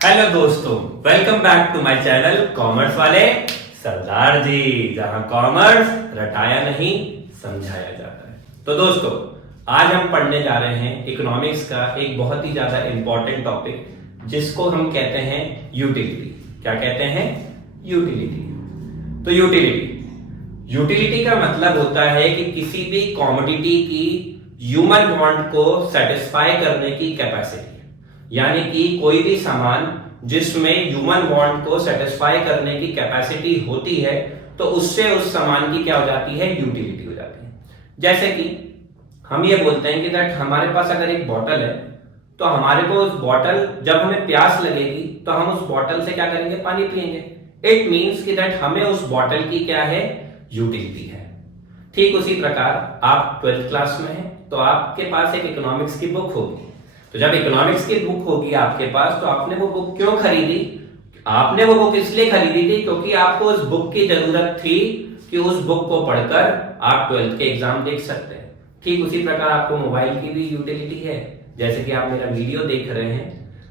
Hello दोस्तों, welcome back to my channel commerce वाले सरदार जी, जहां कॉमर्स रटाया नहीं समझाया जाता है। तो दोस्तों, आज हम पढ़ने जा रहे हैं इकोनॉमिक्स का एक बहुत ही ज्यादा इंपॉर्टेंट टॉपिक, जिसको हम कहते हैं यूटिलिटी। क्या कहते हैं? यूटिलिटी। तो यूटिलिटी का मतलब होता है कि किसी भी कॉमोडिटी की ह्यूमन वांट को सेटिस्फाई करने की कैपेसिटी, यानी कि कोई भी सामान जिसमें ह्यूमन वांट को सेटिस्फाई करने की कैपेसिटी होती है, तो उससे उस सामान की क्या हो जाती है? यूटिलिटी हो जाती है। जैसे कि हम ये बोलते हैं कि दैट हमारे पास अगर एक बॉटल है, तो हमारे को उस बॉटल, जब हमें प्यास लगेगी तो हम उस बॉटल से क्या करेंगे? पानी पिएंगे। इट मीन्स कि दैट हमें उस बॉटल की क्या है? यूटिलिटी है। ठीक उसी प्रकार आप 12th क्लास में हैं, तो आपके पास एक इकोनॉमिक्स की बुक होगी। तो जब इकोनॉमिक्स की बुक होगी आपके पास, तो आपने वो बुक क्यों खरीदी? आपने वो बुक इसलिए खरीदी थी क्योंकि आपको उस बुक की जरूरत थी कि उस बुक को पढ़कर आप 12th के एग्जाम देख सकते हैं। ठीक उसी प्रकार आपको मोबाइल की भी यूटिलिटी है। जैसे कि आप मेरा वीडियो देख रहे हैं,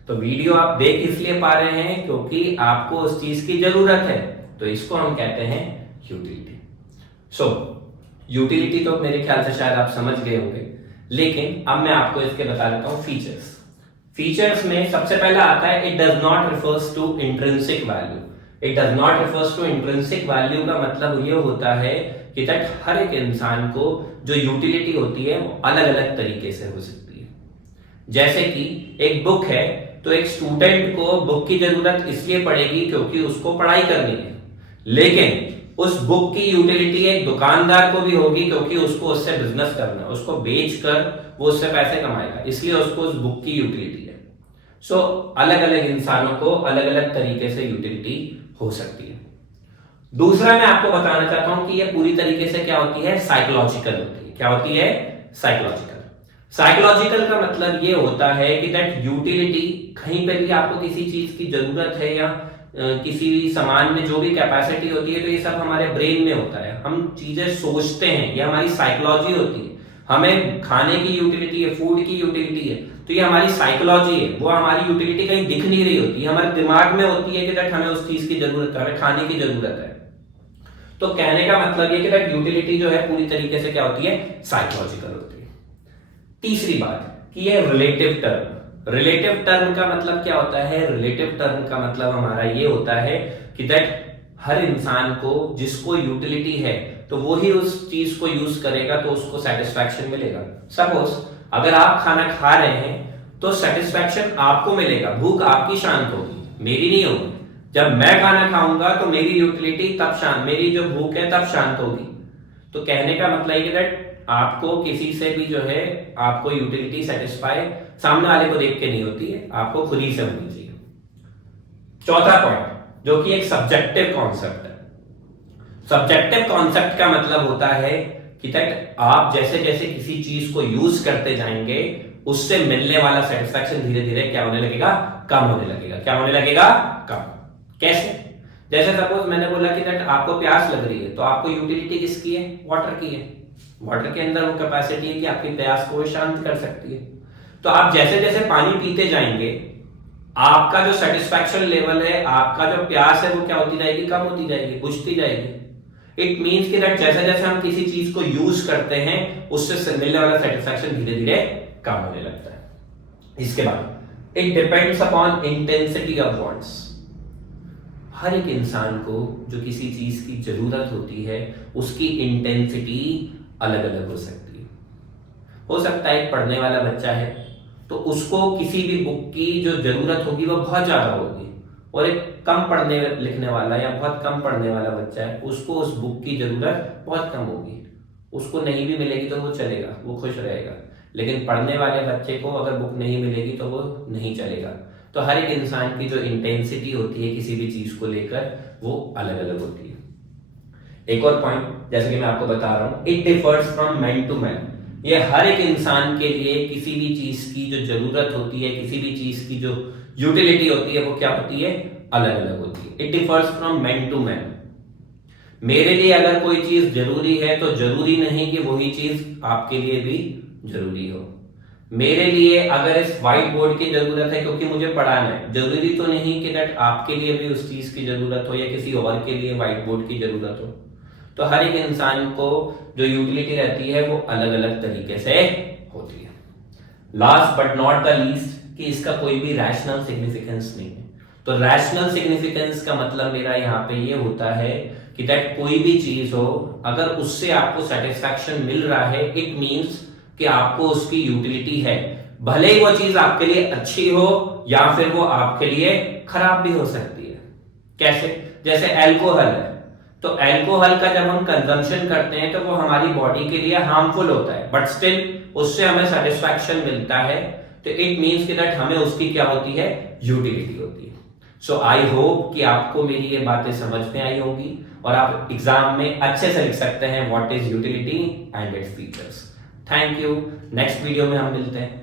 तो वीडियो आप देख इसलिए पा रहे हैं क्योंकि आपको उस चीज की जरूरत है, तो इसको हम कहते हैं यूटिलिटी। यूटिलिटी तो मेरे ख्याल से शायद आप समझ गए होंगे, लेकिन अब मैं आपको इसके बता देता हूं फीचर्स। फीचर्स में सबसे पहला आता है, it does not refers to intrinsic value. It does not refers to intrinsic value का मतलब ये होता है कि दैट हर एक इंसान को जो यूटिलिटी होती है वो अलग अलग तरीके से हो सकती है। जैसे कि एक बुक है, तो एक स्टूडेंट को बुक की जरूरत इसलिए पड़ेगी क्योंकि उसको पढ़ाई करनी है, लेकिन उस बुक की यूटिलिटी एक दुकानदार को भी होगी क्योंकि उसको उससे बिजनेस करना है, उसको बेचकर वो उससे पैसे कमाएगा, इसलिए उसको उस बुक की यूटिलिटी है। अलग अलग इंसानों को अलग अलग तरीके से यूटिलिटी हो सकती है। दूसरा मैं आपको बताना चाहता हूं कि ये पूरी तरीके से क्या होती है? साइकोलॉजिकल होती है। क्या होती है? साइकोलॉजिकल। साइकोलॉजिकल का मतलब ये होता है कि दैट यूटिलिटी, कहीं पे भी आपको किसी चीज की जरूरत है या किसी भी सामान में जो भी कैपेसिटी होती है, तो ये सब हमारे ब्रेन में होता है। हम चीजें सोचते हैं, ये हमारी साइकोलॉजी होती है। हमें खाने की यूटिलिटी है, फूड की यूटिलिटी है, तो ये हमारी साइकोलॉजी है। वो हमारी यूटिलिटी कहीं दिख नहीं रही होती है, हमारे दिमाग में होती है कि दैट हमें उस चीज की जरूरत है, हमें खाने की जरूरत है। तो कहने का मतलब ये कि दैट यूटिलिटी जो है पूरी तरीके से क्या होती है? साइकोलॉजिकल होती है। तीसरी बात कि ये रिलेटिव टर्म। रिलेटिव टर्म का मतलब क्या होता है? रिलेटिव टर्म का मतलब हमारा ये होता है कि दैट हर इंसान को जिसको यूटिलिटी है, तो वो ही उस चीज को यूज करेगा तो उसको सेटिस्फैक्शन मिलेगा। सपोज अगर आप खाना खा रहे हैं तो सेटिस्फैक्शन आपको मिलेगा, भूख आपकी शांत होगी, मेरी नहीं होगी। जब मैं खाना खाऊंगा तो मेरी यूटिलिटी तब शांत, मेरी जो भूख है तब शांत होगी। तो कहने का मतलब है कि दैट आपको किसी से भी जो है, आपको यूटिलिटी सेटिस्फाई सामने वाले को देख के नहीं होती है, आपको खुद ही से होनी चाहिए। चौथा पॉइंट, जो कि एक सब्जेक्टिव कॉन्सेप्ट है। सब्जेक्टिव कॉन्सेप्ट का मतलब होता है कि दैट आप जैसे जैसे किसी चीज को यूज करते जाएंगे, उससे मिलने वाला सेटिस्फैक्शन धीरे धीरे क्या होने लगेगा? कम होने लगेगा। क्या होने लगेगा? कम। कैसे? जैसे सपोज मैंने बोला कि दैट आपको प्यास लग रही है, तो आपको यूटिलिटी किसकी है? वाटर की है। वाटर के अंदर वो कैपेसिटी है कि आपकी प्यास को शांत कर सकती है। तो आप जैसे जैसे पानी पीते जाएंगे, आपका जो सेटिस्फैक्शन लेवल है, आपका जो प्यास है, वो क्या होती जाएगी? कम होती जाएगी, बुझती जाएगी। इट मीन्स कि दैट जैसे जैसे हम किसी चीज को यूज करते हैं, उससे मिलने वाला सेटिस्फैक्शन धीरे धीरे कम होने लगता है। इसके बाद it depends upon intensity of wants. हर एक इंसान को जो किसी चीज की जरूरत होती है, उसकी इंटेंसिटी अलग अलग हो सकती है। हो सकता है एक पढ़ने वाला बच्चा है, तो उसको किसी भी बुक की जो जरूरत होगी वो बहुत ज्यादा होगी, और एक कम पढ़ने लिखने वाला या बहुत कम पढ़ने वाला बच्चा है, उसको उस बुक की जरूरत बहुत कम होगी। उसको नहीं भी मिलेगी तो वो चलेगा, वो खुश रहेगा। लेकिन पढ़ने वाले बच्चे को अगर बुक नहीं मिलेगी तो वो नहीं चलेगा। तो हर एक इंसान की जो इंटेंसिटी होती है किसी भी चीज को लेकर, वो अलग अलग होती है। एक और पॉइंट, जैसे कि मैं आपको बता रहा हूं, it differs from man to man. ये हर एक इंसान के लिए किसी भी चीज की जो जरूरत होती है, किसी भी चीज की जो यूटिलिटी होती है, वो क्या होती है? अलग अलग होती है। It differs from man to man. मेरे लिए अगर कोई चीज जरूरी है, तो जरूरी नहीं कि वही चीज आपके लिए भी जरूरी हो। मेरे लिए अगर इस व्हाइट बोर्ड की जरूरत है क्योंकि मुझे पढ़ाना है, जरूरी तो नहीं कि दैट आपके लिए भी उस चीज की जरूरत हो या किसी और के लिए व्हाइट बोर्ड की जरूरत हो। तो हर एक इंसान को जो यूटिलिटी रहती है वो अलग अलग तरीके से होती है। Last but not the least कि इसका कोई भी रैशनल सिग्निफिकेंस नहीं है। तो रैशनल सिग्निफिकेंस का मतलब मेरा यहाँ पे ये होता है कि दैट कोई भी चीज हो अगर उससे आपको सेटिस्फैक्शन मिल रहा है, इट मींस कि आपको उसकी यूटिलिटी है, भले ही वो चीज आपके लिए अच्छी हो या फिर वो आपके लिए खराब भी हो सकती है। कैसे? जैसे अल्कोहल है, तो अल्कोहल का जब हम कंजम्पशन करते हैं तो वो हमारी बॉडी के लिए हार्मफुल होता है, बट स्टिल उससे हमें सेटिस्फैक्शन मिलता है, तो इट मींस कि दैट हमें उसकी क्या होती है, यूटिलिटी होती है। सो आई होप कि आपको मेरी ये बातें समझ में आई होगी और आप एग्जाम में अच्छे से लिख सकते हैं what is utility and its features. Thank you. Next video में हम मिलते हैं।